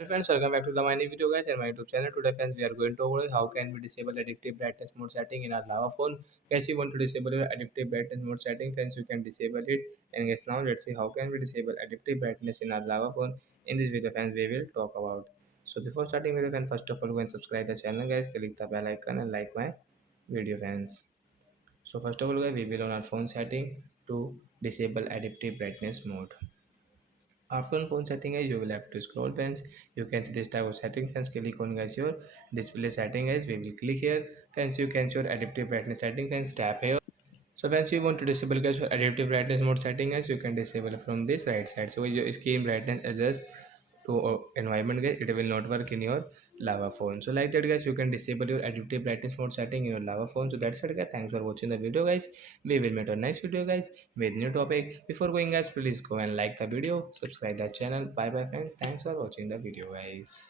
Hey friends, welcome back to the my new video guys and my YouTube channel. Today friends, we are going to over how can we disable adaptive brightness mode setting in our lava phone. Guys, you want to disable your adaptive brightness mode setting, friends, you can disable it. And guys, now let's see how can we disable adaptive brightness in our lava phone. In this video friends, we will talk about. So before starting video, can first of all go and subscribe the channel guys, click the bell icon and like my video friends. So first of all guys, we will on our phone setting to disable adaptive brightness mode. After on phone setting guys, you will have to scroll friends. You can see this type of setting friends. Click on guys your display setting guys. We will click here friends. You can show adaptive brightness setting friends. Tap here. So friends, you want to disable guys your adaptive brightness mode setting guys. You can disable from this right side. So your screen brightness adjust to environment guys. It will not work in your lava phone. So like that guys, you can disable your adaptive brightness mode setting in your lava phone. So that's it guys. Thanks for watching the video guys. We will meet on next video guys with new topic. Before going guys, please go and like the video, subscribe the channel. Bye bye friends. Thanks for watching the video guys.